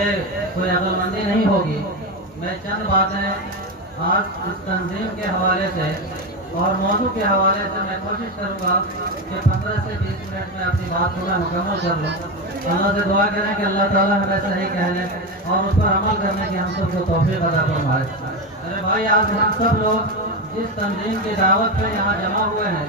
یہ کوئی عقل مندی نہیں ہوگی۔ میں چند باتیں آج اس تنظیم کے حوالے سے اور موضوع کے حوالے سے میں کوشش کروں گا کہ 15 سے 20 منٹ میں اپنی بات کو میں مکمل کر لوں۔ اللہ سے دعا کریں کہ اللہ تعالیٰ ہمیں صحیح کہنے اور اس پر عمل کرنے کی ہم سب کو توفیق عطا فرمائے۔ ارے بھائی، آج ہم سب لوگ جس تنظیم کی دعوت پہ یہاں جمع ہوئے ہیں،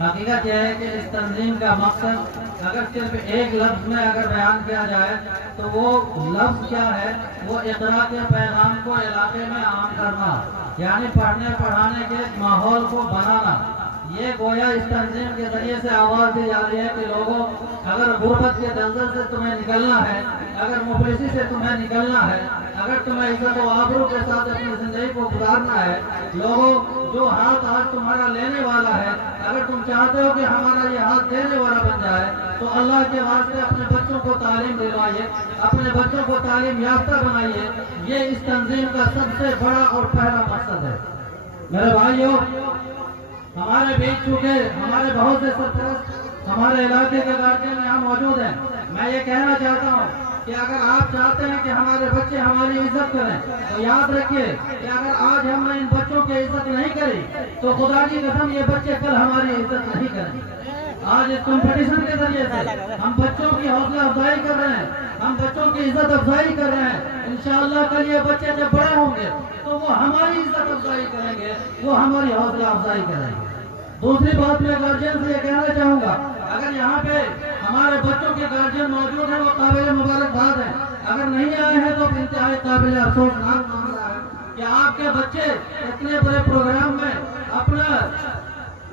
حقیقت یہ ہے کہ اس تنظیم کا مقصد اگر صرف ایک لفظ میں اگر بیان کیا جائے تو وہ لفظ کیا ہے؟ وہ اقرا کے پیغام کو علاقے میں عام کرنا، یعنی پڑھنے پڑھانے کے ماحول کو بنانا۔ یہ گویا اس تنظیم کے ذریعے سے آواز دی جا رہی ہے کہ لوگوں، اگر غربت کے دلدل سے تمہیں نکلنا ہے، اگر مفلسی سے تمہیں نکلنا ہے، اگر تمہیں عزت و آبرو کے ساتھ اپنی زندگی کو گزارنا ہے، لوگوں جو ہاتھ آج تمہارا لینے والا ہے، اگر تم چاہتے ہو کہ ہمارا یہ ہاتھ دینے والا بن جائے تو اللہ کے واسطے اپنے بچوں کو تعلیم دلوائیے، اپنے بچوں کو تعلیم یافتہ بنائیے۔ یہ اس تنظیم کا سب سے بڑا اور پہلا مقصد ہے۔ میرے بھائیوں، ہمارے بیچ چونکہ ہمارے بہت سے سرپرست ہمارے علاقے کے گارجین یہاں موجود ہیں، میں یہ کہنا چاہتا ہوں کہ اگر آپ چاہتے ہیں کہ ہمارے بچے ہماری عزت کریں تو یاد رکھیے کہ اگر آج ہم نے ان بچوں کی عزت نہیں کری تو خدا کی قسم یہ بچے کل ہماری عزت نہیں کریں۔ آج اس کمپٹیشن کے ذریعے سے ہم بچوں کی حوصلہ افزائی کر رہے ہیں، ہم بچوں کی عزت افزائی کر رہے ہیں۔ انشاءاللہ کل یہ بچے جب بڑے ہوں گے تو وہ ہماری عزت افزائی کریں گے، وہ ہماری حوصلہ افزائی کریں گے۔ دوسری بات میں گارجین سے یہ کہنا چاہوں گا، اگر یہاں پہ ہمارے بچوں کے گارجین موجود ہیں وہ قابل مبارکباد ہیں، اگر نہیں آئے ہیں تو انتہائی قابل افسوسناک معاملہ ہے کہ آپ کے بچے اتنے بڑے پروگرام میں اپنا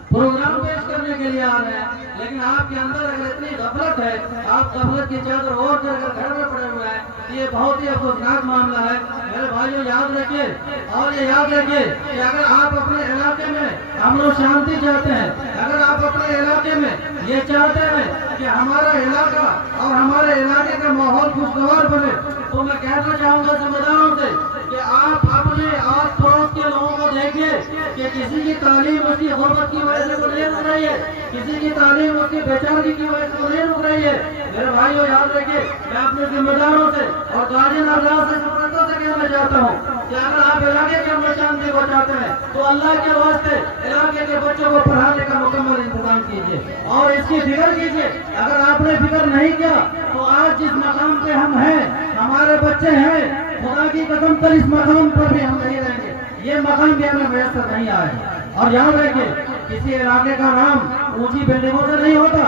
پروگرام پیش کرنے کے لیے آ رہے ہیں، لیکن آپ کے اندر اگر اتنی غفلت ہے، آپ غفلت کی چادر اوڑھ کر گھر میں پڑے ہوئے ہیں، یہ بہت ہی افسوسناک معاملہ ہے۔ میرے بھائیوں، یاد رکھیے اور یہ یاد رکھیے کہ اگر آپ اپنے علاقے میں امن و شانتی چاہتے ہیں، اگر آپ اپنے علاقے میں یہ چاہتے ہیں کہ ہمارا علاقہ اور ہمارے علاقے کا ماحول خوشگوار بنے، تو میں کہنا چاہوں گا ذمہ داروں سے کہ آپ اپنے آس پڑوس کے لوگوں کو دیکھیے کہ کسی کی تعلیم اس کی غربت کی وجہ سے تو نہیں رک رہی ہے، کسی کی تعلیم اس کی بیچارگی کی وجہ سے تو نہیں رک رہی ہے۔ میرے بھائیوں، یاد رکھیے، میں اپنے ذمہ داروں سے اور گارجین افراد سے سپرندوں سے کہنا چاہتا ہوں کہ اگر آپ علاقے کے امن و شانتی کو چاہتے ہیں تو اللہ کے واسطے علاقے کے بچوں کو پڑھانے کا مکمل انتظام کیجیے اور اس کی فکر کیجیے۔ اگر آپ نے فکر نہیں کیا تو آج جس مقام پہ ہم ہیں، ہمارے بچے ہیں، خدا کی قسم کل اس مقام پر بھی ہم نہیں رہیں گے، یہ مقام بھی ہمیں میسر نہیں آئے۔ اور یاد رکھیے، کسی علاقے کا نام اونچی بلڈنگوں سے نہیں ہوتا،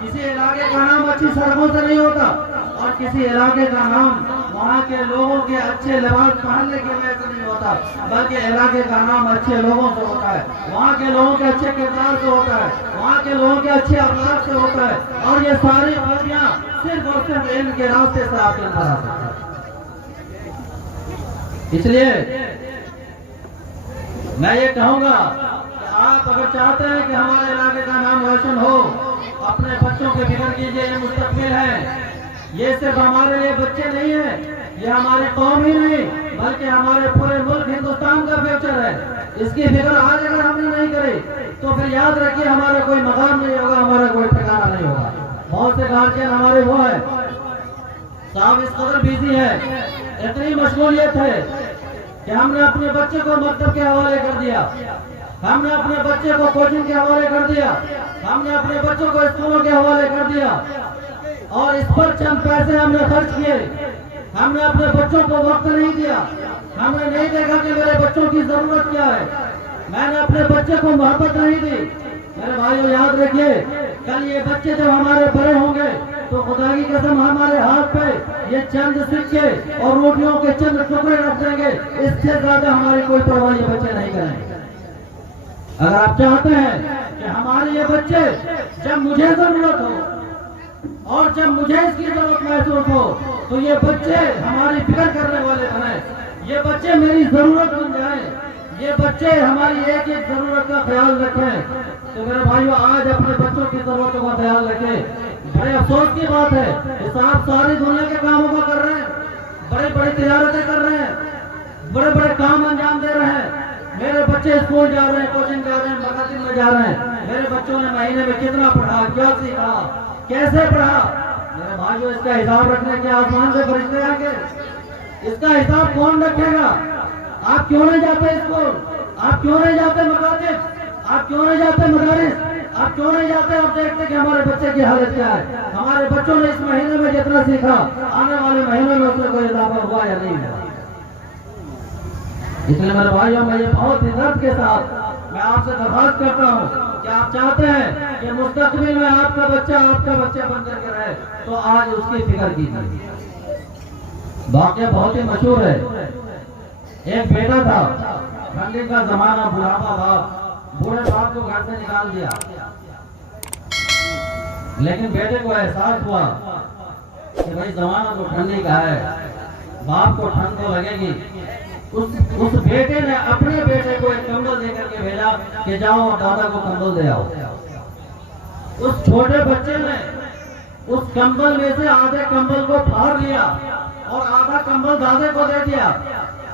کسی علاقے کا نام اچھی سڑکوں سے نہیں ہوتا، اور کسی علاقے کا نام وہاں کے لوگوں کے اچھے لباس پہننے کی وجہ سے نہیں ہوتا، بلکہ علاقے کا نام اچھے لوگوں سے ہوتا ہے، وہاں کے لوگوں کے اچھے کردار سے ہوتا ہے، وہاں کے لوگوں کے اچھے اخلاق سے ہوتا ہے، اور یہ ساری خوبیاں صرف اور صرف علم کے راستے سے آپ کے اندر آ سکتا ہے۔ اس لیے میں یہ کہوں گا کہ آپ اگر چاہتے ہیں کہ ہمارے علاقے کا نام روشن ہو، اپنے بچوں کی فکر کیجیے، یہ مستقبل ہے، یہ صرف ہمارے لیے بچے نہیں ہیں، یہ ہماری قوم ہی نہیں بلکہ ہمارے پورے ملک ہندوستان کا فیوچر ہے۔ اس کی فکر آج اگر ہم نے نہیں کری تو پھر یاد رکھیے ہمارا کوئی مقام نہیں ہوگا، ہمارا کوئی ٹھکانہ نہیں ہوگا۔ بہت سے گارجین ہمارے وہ ہیں صاحب اس قدر بیزی ہے، اتنی مشغولیت ہے کہ ہم نے اپنے بچے کو مکتب کے حوالے کر دیا، ہم نے اپنے بچے کو کوچنگ کے حوالے کر دیا، ہم نے اپنے بچوں کو اسکولوں کے حوالے کر دیا، اور اس پر چند پیسے ہم نے خرچ کیے، ہم نے اپنے بچوں کو وقت نہیں دیا، ہم نے نہیں دیکھا کہ میرے بچوں کی ضرورت کیا ہے، میں نے اپنے بچے کو محبت نہیں دی۔ میرے بھائیو، یاد رکھیے، کل یہ بچے جب ہمارے بڑے ہوں گے تو خدا کی قسم ہمارے ہاتھ پہ یہ چند سکے اور روٹیوں کے چند ٹکڑے رکھ دیں گے، اس سے زیادہ ہماری کوئی پرواہ یہ بچے نہیں کریں گے۔ اگر آپ چاہتے ہیں کہ ہمارے یہ بچے جب مجھے ضرورت ہو اور جب مجھے اس کی ضرورت محسوس ہو تو یہ بچے ہماری فکر کرنے والے بنیں، یہ بچے میری ضرورت بن جائیں، یہ بچے ہماری ایک ایک ضرورت کا خیال رکھیں۔ تو میرے بھائیو، آج اپنے بچوں کی ضرورتوں کا خیال رکھیں۔ بڑے افسوس کی بات ہے کہ آپ ساری دنیا کے کاموں کو کر رہے ہیں، بڑے بڑے تجارتیں کر رہے ہیں، بڑے بڑے کام انجام دے رہے ہیں، میرے بچے اسکول جا رہے ہیں، کوچنگ جا رہے ہیں، مکاتب میں جا رہے ہیں، میرے بچوں نے مہینے میں کتنا پڑھا، کیا سیکھا، کیسے پڑھا؟ میرے بھائی جو اس کا حساب رکھنے کے آسمان سے فرشتے آئیں گے، اس کا حساب کون رکھے گا؟ آپ کیوں نہیں جاتے اسکول؟ آپ کیوں نہیں جاتے مکاتب؟ آپ کیوں نہیں جاتے مدارس؟ آپ کیوں نہیں جاتے؟ آپ دیکھتے کہ ہمارے بچے کی حالت کیا ہے. ہمارے بچوں نے اس مہینے میں جتنا سیکھا آنے والے مہینوں میں اس میں کوئی اضافہ ہوا یا نہیں ہوا. اس لیے میرے بھائیوں میں یہ بہت عزت کے ساتھ میں آپ سے درخواست کرتا ہوں کہ آپ چاہتے ہیں کہ مستقبل میں آپ کا بچہ بن کر کے رہے تو آج اس کی فکر کیجیے. واقعہ بہت ہی مشہور ہے. ایک بیٹا تھا، ٹھنڈی کا زمانہ، بڑھاپا باپ، بوڑھے باپ کو گھر سے نکال دیا، لیکن بیٹے کو احساس ہوا کہ بھائی زمانہ تو ٹھنڈی کا ہے، باپ کو ٹھنڈ تو لگے گی. اس بیٹے نے اپنے بیٹے کو ایک کمبل دے کر کے بھیجا کہ جاؤ دادا کو کمبل دے آؤ. اس چھوٹے بچے نے اس کمبل میں سے آدھے کمبل کو پھاڑ لیا اور آدھا کمبل دادے کو دے دیا.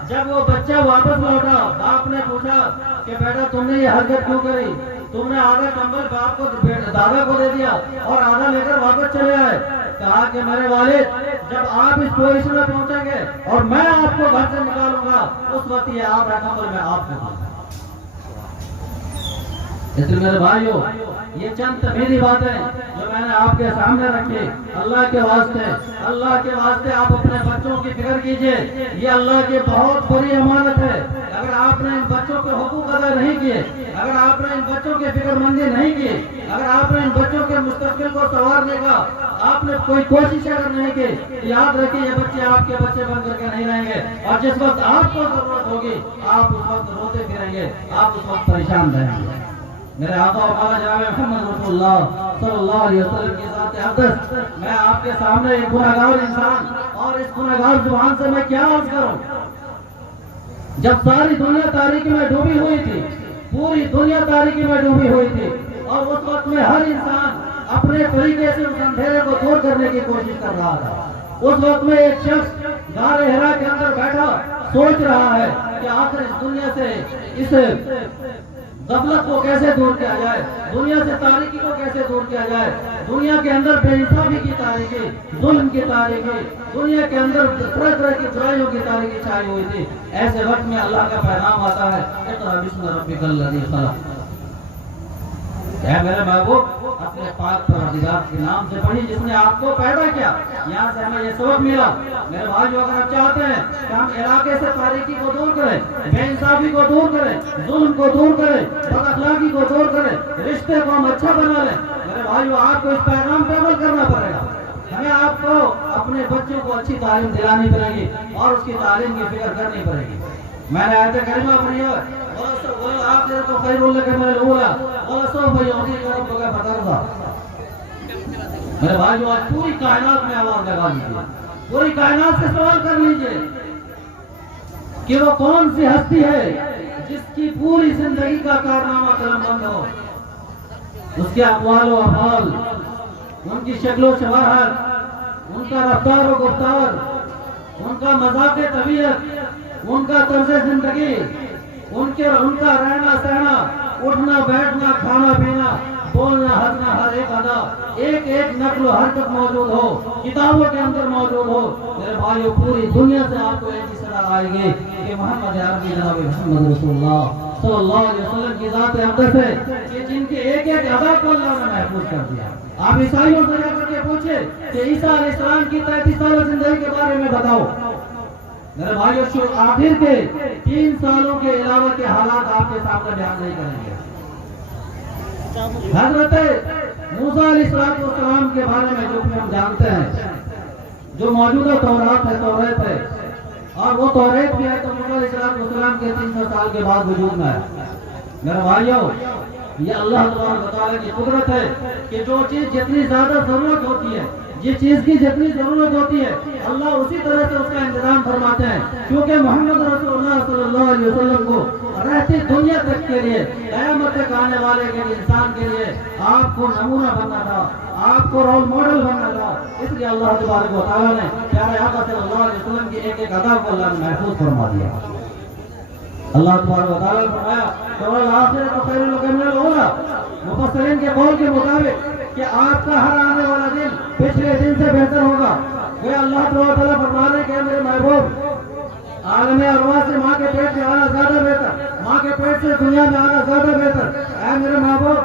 جب وہ بچہ واپس لوٹا، باپ نے پوچھا کہ بیٹا تم نے یہ حرکت کیوں کری؟ تم نے آدھا کمبل باپ کو دادا کو دے دیا اور آدھا لے کر واپس چلے آئے. کہا کہ میرے والد، جب آپ اس پوزیشن میں پہنچیں گے اور میں آپ کو گھر سے نکالوں گا، اس وقت یہ آدھا کمبل میں آپ کو دوں گا. اس لیے میرے بھائیوں، یہ چند تمیزی باتیں جو میں نے آپ کے سامنے رکھی، اللہ کے واسطے آپ اپنے بچوں کی فکر کیجئے. یہ اللہ کی بہت بڑی امانت ہے. اگر آپ نے ان بچوں کے حقوق ادا نہیں کیے، اگر آپ نے ان بچوں کی فکر مندی نہیں کی، اگر آپ نے ان بچوں کے مستقبل کو سنوارنے کا آپ نے کوئی کوشش اگر نہیں کی، یاد رکھیے یہ بچے آپ کے بچے بن کر کے نہیں رہیں گے. اور جس وقت آپ کو ضرورت ہوگی آپ اس وقت روتے پھریں گے، آپ اس وقت پریشان رہیں گے. میرے آقا و مولا جناب محمد رسول اللہ صلی اللہ علیہ وسلم کی ذات اقدس، میں آپ کے سامنے ایک گنہگار انسان اور اس گنہگار زبان سے میں کیا عرض کروں. جب ساری دنیا تاریکی میں ڈوبی ہوئی تھی، پوری دنیا تاریکی میں ڈوبی ہوئی تھی، اور اس وقت میں ہر انسان اپنے طریقے سے اس اندھیرے کو دور کرنے کی کوشش کر رہا تھا. اس وقت میں ایک شخص غار حرا کے اندر بیٹھا سوچ رہا ہے کہ آخر اس دنیا سے اس غفلت کو کیسے دور کیا جائے، دنیا سے تاریکی کو کیسے دور کیا جائے. دنیا کے اندر بے انصافی کی تاریکی، ظلم کی تاریکی، دنیا کے اندر طرح طرح کی برائیوں کی تاریکی چھائی ہوئی تھی. ایسے وقت میں اللہ کا پیغام آتا ہے، اقرأ بسم ربک الذی خلق. اے میرے محبوب، اپنے پاک پروردگار کے نام سے پڑھی جس نے آپ کو پیدا کیا. یہاں سے ہمیں یہ سبق ملا. میرے بھائیو، اگر آپ چاہتے ہیں کہ ہم علاقے سے تاریکی کو دور کریں، بے انصافی کو دور کریں، ظلم کو دور کریں، بد اخلاقی کو دور کریں، رشتے کو ہم اچھا بنا لیں، میرے بھائیو آپ کو اس پیغام پہ عمل کرنا پڑے گا. ہمیں آپ کو اپنے بچوں کو اچھی تعلیم دلانی پڑے گی اور اس کی تعلیم کی فکر کرنی پڑے گی. میں نے آیت کریمہ پڑھی ہے، والآخرۃ خیر لک من الاولیٰ ولسوف یعطیک ربک فترضیٰ. میرے بھائیو، آج پوری کائنات میں آواز لگا لیجیے، پوری کائنات سے سوال کر لیجیے کہ وہ کون سی ہستی ہے جس کی پوری زندگی کا کارنامہ قلم بند ہو. اس کے اقوال و افعال، ان کی شکل و شباہت، ان کا رفتار و گفتار، ان کا مذاق طبیعت، ان کا طرز زندگی، ان کا رہنا سہنا، اٹھنا بیٹھنا، کھانا پینا، بولنا ہنسنا، ہر ایک ادا، ایک ایک نقل و حرکت موجود ہو، کتابوں کے اندر موجود ہو. میرے بھائیو، پوری دنیا سے آپ کو ایک ہی صدا آئے گی کہ محمد عربی جناب محمد رسول اللہ صلی اللہ علیہ وسلم کی ذات اقدس ہے کہ جن کے ایک ایک ادا کو اللہ نے محفوظ کر دیا. آپ عیسائیوں سے جا کر کے پوچھے کہ عیسیٰ علیہ السلام کی 33 سالہ زندگی کے بارے میں بتاؤ. میرے بھائیو، آخر کے 3 سالوں کے علاوہ کے حالات آپ کے سامنے بیان نہیں کریں گے. حضرت موسیٰ علیہ السلام کے بارے میں جو ہم جانتے ہیں، جو موجودہ تورات ہے اور وہ توریت بھی ہے تو موسیٰ علیہ السلام کے 300 سال کے بعد وجود میں ہے. میرے بھائیو، یہ اللہ تبارک و تعالیٰ کی قدرت ہے کہ جو چیز جتنی زیادہ ضرورت ہوتی ہے، جس چیز کی جتنی ضرورت ہوتی ہے، اللہ اسی طرح سے اس کا انتظام فرماتے ہیں. کیونکہ محمد رسول اللہ صلی اللہ علیہ وسلم کو رہتی دنیا تک کے لیے، قیامت تک آنے والے کے لیے، انسان کے لیے آپ کو نمونہ بننا تھا، آپ کو رول ماڈل بننا تھا. اس لیے اللہ تبارک و تعالیٰ نے پیارے آقا صلی اللہ علیہ وسلم کی ایک ایک ادا کو اللہ نے محفوظ فرما دیا. اللہ تبارک و تعالیٰ نے فرمایا والآخرۃ خیر لک من الاولیٰ. مفسرین کے قول کے مطابق کہ آپ کا ہر آنے والا دن पिछले दिन से बेहतर होगा। वे अल्लाह ताला फरमा रहे कि मेरे महबूब आलम अरवाह से माँ के पेट में आना ज्यादा बेहतर, माँ के पेट से दुनिया में आना ज्यादा बेहतर। ऐ मेरे महबूब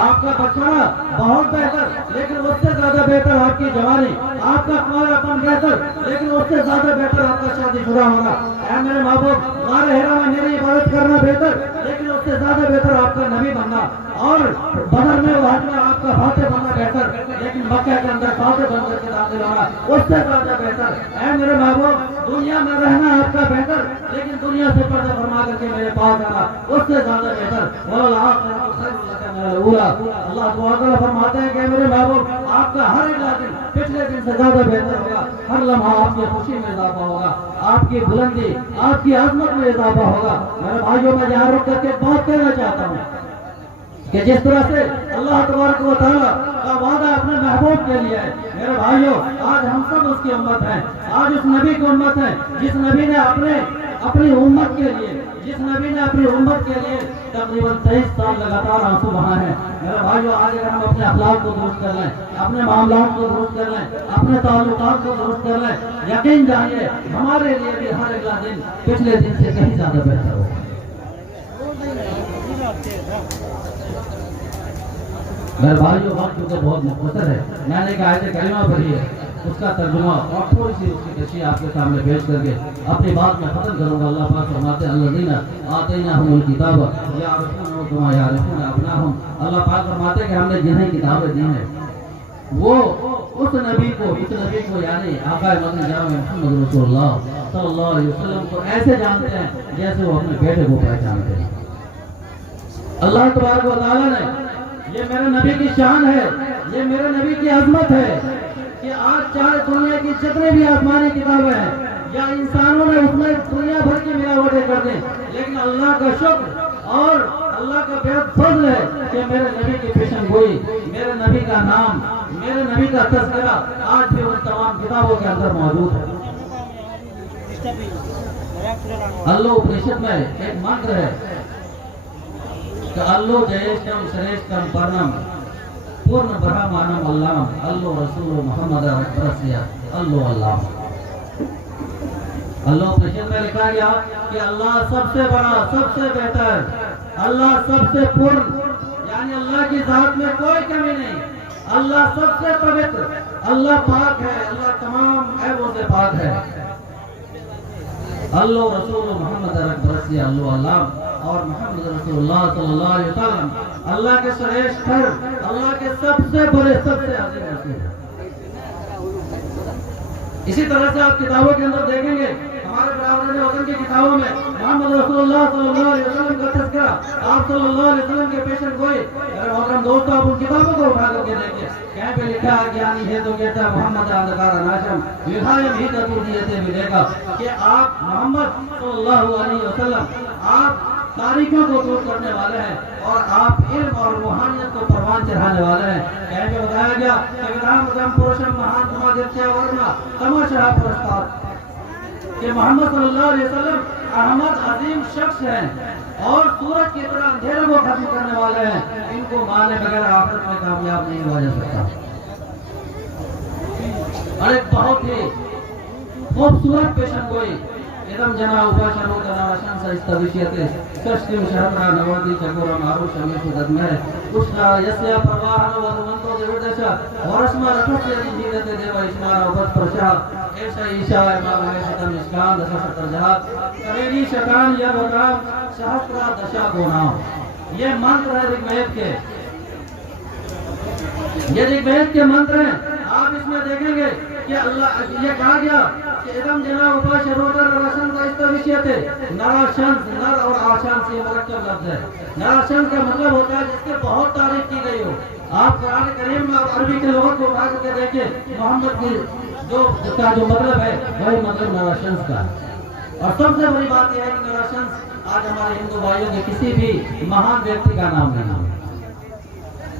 आपका बचपना बहुत बेहतर, लेकिन उससे ज्यादा बेहतर आपकी जवानी, आपका कुंवारापन बेहतर, लेकिन उससे ज्यादा बेहतर आपका शादीशुदा होना। ऐ मेरे महबूब गारे हिरा में मेरी इबादत करना बेहतर, लेकिन उससे ज्यादा बेहतर आपका नबी बनना, और बदर में वहाज में आपका फाते बनना बेहतर, लेकिन मक्का के अंदर फाते बनकर के दाखिल होना उससे ज्यादा बेहतर। ऐ मेरे महबूब दुनिया में रहना आपका बेहतर, लेकिन दुनिया से पर्दा फरमा करके मेरे पास आना उससे ज्यादा बेहतर। अल्लाह ताला फरमाते हैं कि मेरे महबूब आपका हर एक दिन पिछले दिन से ज्यादा बेहतर होगा, हर लम्हा आपकी खुशी में इजाफा होगा, आपकी बुलंदी आपकी आजमत में इजाफा होगा। मेरे भाइयों में यहाँ रुक करके बात कहना चाहता हूँ कि जिस तरह से अल्लाह तबारक व तआला का वादा अपने महबूब के लिए है, मेरे भाइयों आज हम सब उसकी उम्मत हैं, आज उस नबी की उम्मत है जिस नबी ने अपनी उम्मत के लिए, जिस नबी ने अपनी उम्मत के लिए तकरीबन 23 साल लगातार आंसू बहाए हैं। मेरे भाइयों आज अगर हम अपने अखलाक को दुरुस्त कर लें, अपने मामलात को दुरुस्त कर लें, अपने ताल्लुकात को दुरुस्त कर लें, यकीन जानिए हमारे लिए भी हर अगला दिन पिछले दिन से कहीं ज्यादा बेहतर होगा। मेरे भाइयों वक्त क्योंकि बहुत मुख्तसर है, मैंने एक आयत करीमा पढ़ी है, उसका तर्जुमा और थोड़ी सी उसकी तशरीह आपके सामने पेश करके अपनी बात में खत्म करूंगा। अल्लाह पाक फरमाते हैं अल्लज़ीना आतैनाहुमुल किताब यारिफूनहु कमा यारिफून अबनाहुम। अल्लाह पाक फरमाते हैं कि हमने जिन्हें किताबें दी हैं वो उस नबी को यानी आका मदनी जनाब मुहम्मद रसूलुल्लाह सल्लल्लाहु अलैहि वसल्लम को ऐसे जानते हैं जैसे वो अपने बेटे को पहचानते हैं। अल्लाह तबारक व तआला ने, ये मेरे नबी की शान है, ये मेरे नबी की अजमत है कि आज चाहे दुनिया की जितनी भी आसमानी किताबें हैं या इंसानों ने उसमें दुनिया भर की मिलावटें कर दी, लेकिन अल्लाह का शुक्र और अल्लाह का बेहद फजल है कि मेरे नबी की पेशन गोई, मेरे नबी का नाम, मेरे नबी का तज़किरा आज भी उन तमाम किताबों के अंदर मौजूद है। अल्लाह उपनिषद में एक मंत्र है कि अल्लो जयेशम श्रेष्ठम परनम पूर्ण ब्रह्मानम अल्लाह अल्लो रसूल मोहम्मद रसिया अल्लो अल्लाह। अल्लाह उपनिषद में लिखा गया कि अल्लाह सबसे बड़ा, सबसे बेहतर, अल्लाह सबसे पूर्ण, यानी अल्लाह की जात में कोई कमी नहीं, अल्लाह सबसे पवित्र, अल्लाह पाक है, अल्लाह तमाम ऐबों से पाक है। अल्लो रसूल मोहम्मद रसिया अल्लो अल्लाह, और मोहम्मद रसूलुल्लाह सल्लल्लाहु अलैहि वसल्लम अल्लाह के श्रेष्ठ, अल्लाह के सबसे बड़े, सबसे अजीम रसूल। इसी तरह से आप किताबों के अंदर देखेंगे, हमारे बराबर वतन की किताबों में मोहम्मद रसूलुल्लाह सल्लल्लाहु अलैहि वसल्लम का तज़किरा, आप सल्लल्लाहु अलैहि वसल्लम के पेशन गोई। अगर मोहतरम दोस्तों आप उन किताबों को उठा करके देखिए, कहीं पे लिखा है ज्ञानी है तो कहता है मोहम्मद अंधकार नाशम विधायम ही ततुदियते मिलेगा कि आप मोहम्मद सल्लल्लाहु अलैहि वसल्लम आप तारीखों को दूर करने वाले हैं और आप इल्म और रूहानियत को परवान चढ़ाने वाले हैं। कहीं पे बताया गया कि विराम पुरुषम महान समादित्य वर्मा तमाशा पुरस्कार कि मोहम्मद सल्लल्लाहु अलैहि वसल्लम अहमद अजीम शख्स हैं और सूरज की तरह अंधेरे को खत्म करने वाले हैं, इनको माने बगैर आखिरत में कामयाब नहीं हुआ जा सकता। और एक बहुत ही खूबसूरत पेशन गोई इदम जना उपाशनो तनाशन सस्तविष्यते सष्टिम शहरा नवदी चकोर मारु शमेशु दद्मे उष्णा यस्य प्रवाहन वरुवंतो देवदश वरस्मा रथस्य जीवते देव इस्मारा उपत प्रशा ऐसा ईशा मामले शतम इस्कान दश शतरजहा करेनी शतान यवराम सहस्रा दशा गुणाम। ये मंत्र है ऋग्वेद के, ये ऋग्वेद के मंत्र हैं। आप इसमें देखेंगे कि अल्लाह ये कहा गया कि इदम जना उपाशरोदर रसन का इस्तविष्यते, नराशंस, नर और आशांस ये मुरक्कब लफ्ज है। नराशंस का मतलब होता है जिसकी बहुत तारीफ की गई हो। आप कुरान करीम में अरबी के लोगों को उठा करके देखिए, मोहम्मद की जो मतलब है वही मतलब नराशंस का है। और सबसे बड़ी बात यह है कि नराशंस आज हमारे हिंदू भाइयों के किसी भी महान व्यक्ति का नाम नहीं है।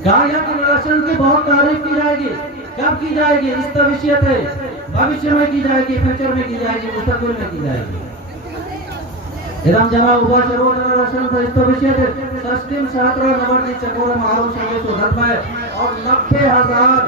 कहा गया कि नराशंस की बहुत तारीफ की जाएगी। कब की जाएगी? इस भविष्य थे, भविष्य में की जाएगी, फ्यूचर में की जाएगी, मुस्तकबिल में की जाएगी। इदम जना उपाशरो नराशन था इस भविष्य थे सष्टिम सहस्र नवदी चकोर मारो शमेशु धर्मय और 90,000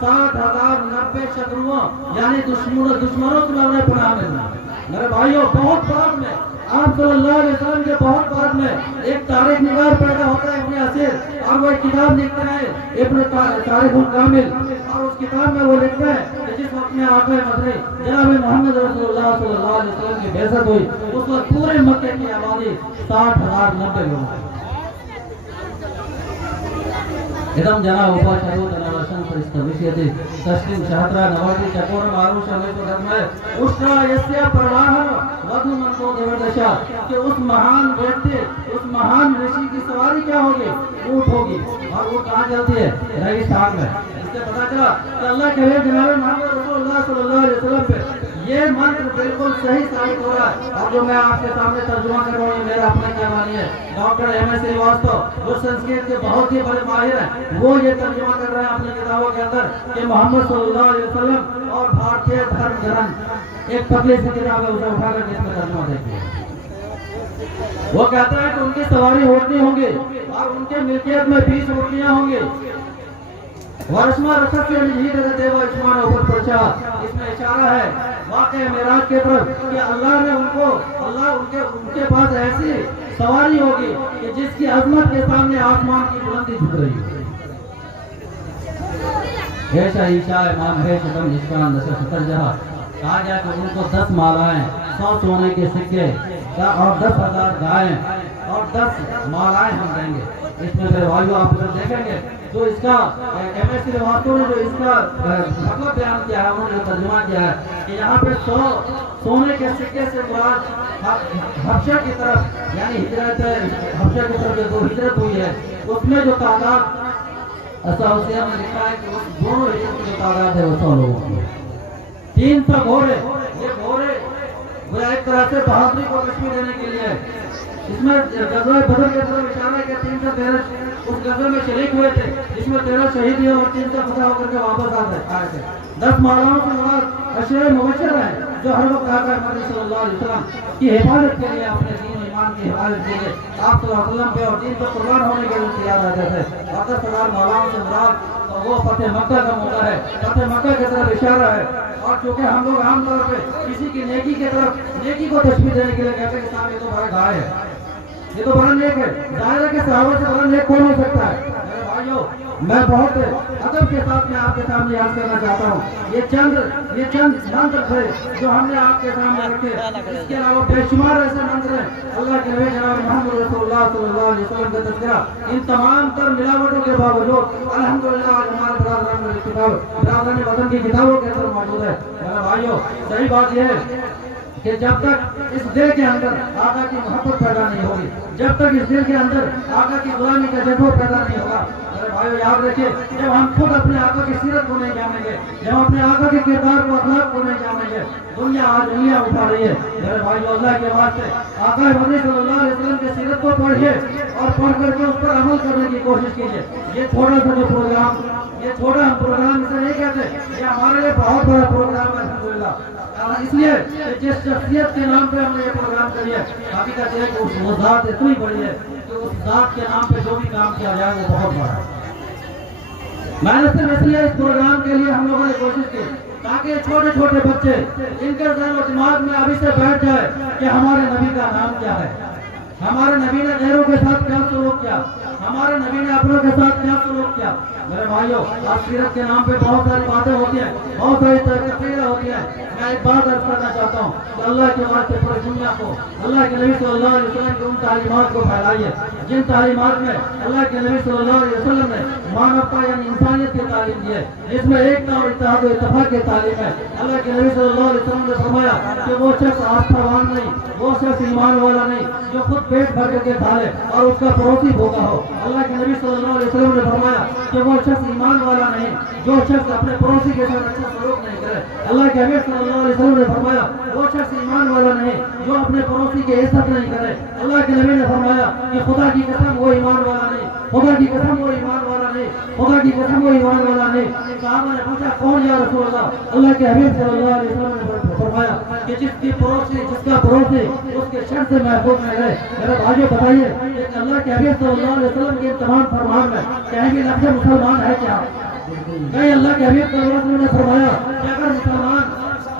60,090 शत्रुओं यानी दुश्मनों से मैं उन्हें पनाह मिलना। मेरे भाइयों, बहुत बाद में आप सल्लल्लाहु अलैहि वसल्लम के बहुत बाद में एक तारीख निगार पैदा होता है इब्न असीर, और वो एक किताब लिखते हैं इब्न तारिखुल कामिल, और उस किताब में वो लिखते हैं कि जिस वक्त में आका मदनी जनाब मोहम्मद रसूलुल्लाह सल्लल्लाहु अलैहि वसल्लम की बेइज्जत हुई, उस वक्त पूरे मक्के की आबादी 60,090 लोग। इदम जना उपचारो तनावशन परिस्तविष्यति तस्लिम शहत्रा नवाति चकोर मारू शमे तो धर्म उष्णा यस्य प्रवाह वधु मंतो देवदशा, कि उस महान व्यक्ति, उस महान ऋषि की सवारी क्या होगी? ऊंट होगी। और वो कहाँ चलती है? रेगिस्तान में। इससे पता चला कि अल्लाह के हबीब जनाब मोहम्मद रसूलुल्लाह सल्लल्लाहु अलैहि वसल्लम पे ये मंत्र बिल्कुल सही साबित हो रहा है। और जो मैं आपके सामने तर्जुमा कर रहा हूँ, मेरा अपना क्या मानी है, डॉक्टर एम.एस. श्रीवास्तव जो संस्कृत के बहुत ही बड़े माहिर हैं, वो ये तर्जुमा कर रहे हैं अपनी किताबों के अंदर कि मोहम्मद सल्लल्लाहु अलैहि वसल्लम और भारतीय धर्म ग्रंथ, एक पतली सी किताब है, उसे उठाकर इसमें तर्जुमा देखिए। वो कहता है कि उनकी सवारी ऊँटनी होंगी और उनके मिल्कियत में 20 ऊँटनियां होंगी। वर्षमा रखत से नहीं देवा इस्मान ऊपर प्रचार, इसमें इशारा है वाक़ई मेराज के तरफ कि अल्लाह ने उनके पास ऐसी सवारी होगी कि जिसकी अजमत के सामने आसमान की बुलंदी झुक रही है। है शाहीशा इमाम है शतम निष्कान दस सतर जहां कहा गया कि उनको 10 मालाएं, 100 सोने के सिक्के और 10,000 गायें और 10 मालाएं हम देंगे। इसमें फिर भाइयों आप उधर देखेंगे जो इसका एम.एस. श्रीवास्तव ने जो इसका मतलब बयान किया है, उन्होंने तर्जुमा किया है कि यहाँ पे 100 सोने के सिक्के से मुराद हबशा की तरफ यानी हिजरत हबशा की तरफ जो हिजरत हुई है उसमें जो तादाद असौसिया में लिखा है कि उस दोनों हिजरत की जो तादाद है वो 100 लोगों की। 300 घोड़े, ये घोड़े वो एक तरह से बहादुरी को कश्मीर देने के लिए, इसमें गज़वा बदर के तरफ इशारा के 313 उस गज़वे में शरीक हुए थे जिसमें 13 शहीद हुए और 300 फतह होकर के वापस आए थे। 10 मालाओं से मुराद अशरे मुबश्शिर है जो हर वक्त आका महमद सल्लल्लाहु अलैहि वसल्लम की हिफाजत के लिए, अपने दीन ईमान की हिफाजत के लिए आप सल्लल्लाहु अलैहि वसल्लम पे और दीन पर कुर्बान होने के लिए तैयार रहते थे। 10,000 मालाओं से मुराद वो फतेह मक्का का मौका है, फतेह मक्का की तरफ इशारा है। और चूंकि हम लोग आमतौर पे किसी की नेकी की तरफ नेकी को तशबीह देने के लिए कहते हैं कि साहब ये तो बड़ा गाय है, ये तो बड़ा नेक है। जाहिर है कि सहाबा से बड़ा नेक कौन हो सकता है? मेरे भाइयों, मैं बहुत अदब के साथ में आपके सामने याद करना चाहता हूँ। ये चंद मंत्र थे जो हमने आपके सामने रखे। इसके अलावा बेशुमार ऐसे मंत्र हैं अल्लाह के नबी जनाब मोहम्मद रसूलुल्लाह सल्लल्लाहु अलैहि वसल्लम का तज़किरा। इन तमाम तर मिलावटों के बावजूद अल्हम्दुलिल्लाह आज हमारे बरादरान वतन की किताबों के अंदर मौजूद है। मेरे भाइयों, सही बात यह है कि जब तक इस दिल के अंदर आका की मोहब्बत पैदा नहीं होगी, जब तक इस दिल के अंदर आका की गुलामी का जज्बा पैदा नहीं होगा, मेरे भाइयों याद रखिए, जब हम खुद अपने आका की सीरत को नहीं जानेंगे, जब हम अपने आका के किरदार को अखलाक को नहीं जानेंगे, दुनिया आज दुनिया उठा रही है। मेरे भाइयों, अल्लाह के वास्ते आका महमद सल्लल्लाहु अलैहि वसल्लम की सीरत को पढ़िए और पढ़ करके उस पर अमल करने की कोशिश कीजिए। ये छोटा सा जो प्रोग्राम, ये छोटा हम प्रोग्राम इसे नहीं कहते, ये हमारे लिए बहुत बड़ा प्रोग्राम है अल्हम्दुलिल्लाह। इसलिए जिस शख्सियत के नाम पे हमने ये प्रोग्राम करी है, हकीकत है कि वो ज़ात इतनी बड़ी है कि उस ज़ात के नाम पे जो भी काम किया जाए वो बहुत बड़ा है। मैंने सिर्फ इसलिए इस प्रोग्राम के लिए हम लोगों ने कोशिश की ताकि छोटे छोटे बच्चे इनके ज़हन और दिमाग में अभी से बैठ जाए कि हमारे नबी का नाम क्या है, हमारे नबी ने गैरों के साथ क्या सलूक किया, हमारे नबी ने अपनों के साथ क्या सलूक किया। मेरे भाइयों, आज सीरत के नाम पे बहुत सारी बातें होती हैं, बहुत सारी तकरीरें होती हैं। मैं एक बात अर्ज करना चाहता हूँ कि अल्लाह के वास्ते पूरी दुनिया को अल्लाह के नबी सल्लल्लाहु अलैहि वसल्लम की उन तालीमात को फैलाइए जिन तालीमात में अल्लाह के नबी सल्लल्लाहु अलैहि वसल्लम ने मानवता यानी इंसानियत की तालीम दी है, जिसमें एकता और इत्तेहाद और इत्तेफाक की तालीम है। अल्लाह के नबी सल्लल्लाहु अलैहि वसल्लम ने फरमाया कि वो शख्स आस्थावान नहीं, वो शख्स ईमान वाला नहीं जो खुद पेट भर करके खा ले और उसका पड़ोसी भूखा हो। अल्लाह के नबी सल्लल्लाहु अलैहि वसल्लम ने फरमाया कि वो शख्स ईमान वाला नहीं जो शख्स अपने पड़ोसी के साथ अच्छा सलूक नहीं करे। अल्लाह के हबीब सल्लल्लाहु अलैहि वसल्लम ने फरमाया वो शख्स ईमान वाला नहीं जो अपने पड़ोसी की इज्जत नहीं करे। अल्लाह के नबी ने फरमाया कि खुदा की कसम वो ईमान वाला नहीं, खुदा की कसम वो ईमान वाला नहीं, खुदा की कसम वो ईमान वाला नहीं। सहाबा ने पूछा कौन या रसूल अल्लाह? अल्लाह के हबीब सल्लल्लाहु अलैहि वसल्लम ने फरमाया कि जिसका पड़ोसी उसके शर से महफूज नहीं रहे। मेरे भाइयों बताइए कि अल्लाह के हबीब सल्लल्लाहु अलैहि वसल्लम के तमाम फरमान में कहीं भी लफ्ज़ मुसलमान है क्या? कहीं अल्लाह के हबीब ने फरमाया कि अगर मुसलमान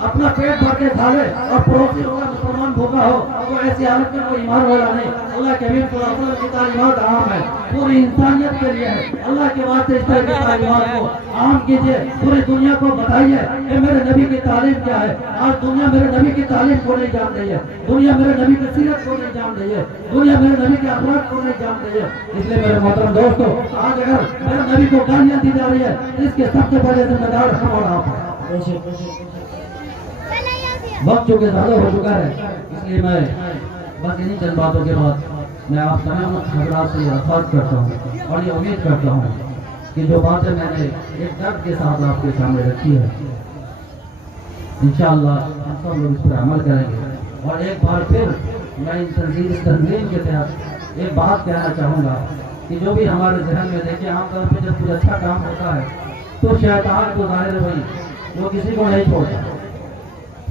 अपना पेट भर के खा ले और पड़ोसी होगा मुसलमान भूखा हो तो ऐसी हालत में कोई ईमान वाला नहीं। अल्लाह के हबीब सल्लल्लाहु अलैहि वसल्लम की तालीमात आम है, पूरी इंसानियत के लिए है। अल्लाह के वास्ते इस तरह की तालीमात को आम कीजिए, पूरी दुनिया को बताइए कि मेरे नबी की तालीम क्या है। आज दुनिया मेरे नबी की तालीम को नहीं जान रही है, दुनिया मेरे नबी की सीरत को नहीं जान रही है, दुनिया मेरे नबी के अखलाक को नहीं जान रही है। इसलिए मेरे मोहतरम दोस्तों, आज अगर मेरे नबी को गालियां दी जा रही है इसके सबसे पहले जिम्मेदार हम और आप हैं। वक्त चूँकि ज़्यादा हो चुका है, इसलिए मैं बस इन्हीं चंद बातों के बाद मैं आप तमाम हज़रात से दरख्वास्त करता हूँ और ये उम्मीद करता हूँ कि जो बातें मैंने एक दर्द के साथ आपके सामने रखी है, इंशाअल्लाह हम सब लोग इस पर अमल करेंगे। और एक बार फिर मैं इस तंजीम के तहत एक बात कहना चाहूँगा कि जो भी हमारे जहन में, देखिए आमतौर पर जब कुछ अच्छा काम होता है तो शैतान को ज़ाहिर है भाई वो किसी को नहीं छोड़ता,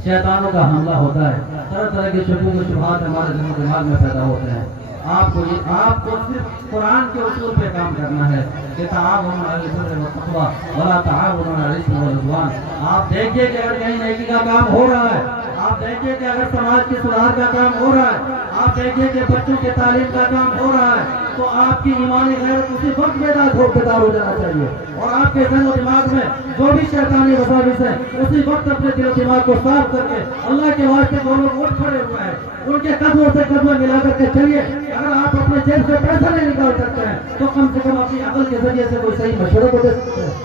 शैतानों का हमला होता है, तरह तरह के शुबहात हमारे दिमाग में पैदा होते हैं। आपको सिर्फ कुरान के उसूल पे काम करना है कि ताआवुनु अलल बिर्रि वत तक़वा वला ताआवुनु अलल इस्मि वल उद्वान। आप देखिए कि अगर कहीं नेकी का काम हो रहा है, आप देखिए कि अगर समाज के सुधार का काम हो रहा है, आप देखिए कि बच्चों के तालीम का काम हो रहा है, तो आपकी ईमानी गैरत उसी वक्त बेदार हो जाना चाहिए और आपके ज़हन और दिमाग में जो भी शैतानी वसाविस है उसी वक्त अपने दिल और दिमाग को साफ करके अल्लाह के वास्ते जो लोग उठ खड़े हुए हैं उनके कदमों से कदम मिला करके चलिए। अगर आप अपने जेब से पैसा नहीं निकाल सकते हैं तो कम से कम अपनी अकल के जरिए से कोई सही मशवरे को दे सकते हैं।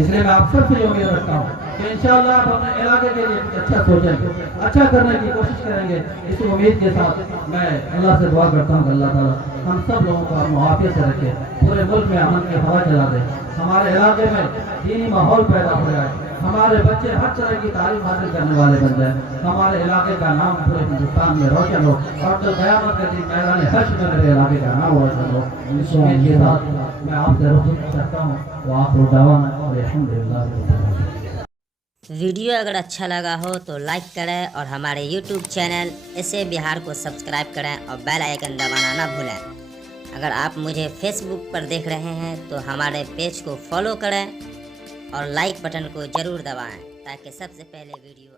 इसलिए मैं आप सबसे उम्मीद रखता हूँ कि इंशाअल्लाह आप अपने इलाके के लिए कुछ अच्छा सोचेंगे, अच्छा करने की कोशिश करेंगे। इस उम्मीद के साथ मैं अल्लाह से दुआ करता हूँ कि अल्लाह ताला हम सब लोगों को मुआफ़ियत से रखे, पूरे मुल्क में अमन की हवा चला दे, हमारे इलाके में दीनी माहौल पैदा हो जाए, हमारे बच्चे हर तरह की तालीम हासिल करने वाले बन जाए, हमारे इलाके का नाम पूरे हिंदुस्तान में रोशन हो और जो क़यामत के दिन मैदान हश्र में मेरे इलाके का नाम रोशन हो। इस उम्मीद के साथ मैं आपसे रुख़्सत चाहता हूँ। वो आप अल्हम्दुलिल्लाह। वीडियो अगर अच्छा लगा हो तो लाइक करें और हमारे YouTube चैनल ऐसे बिहार को सब्सक्राइब करें और बेल आइकन दबाना ना भूलें। अगर आप मुझे Facebook पर देख रहे हैं तो हमारे पेज को फॉलो करें और लाइक बटन को ज़रूर दबाएं ताकि सबसे पहले वीडियो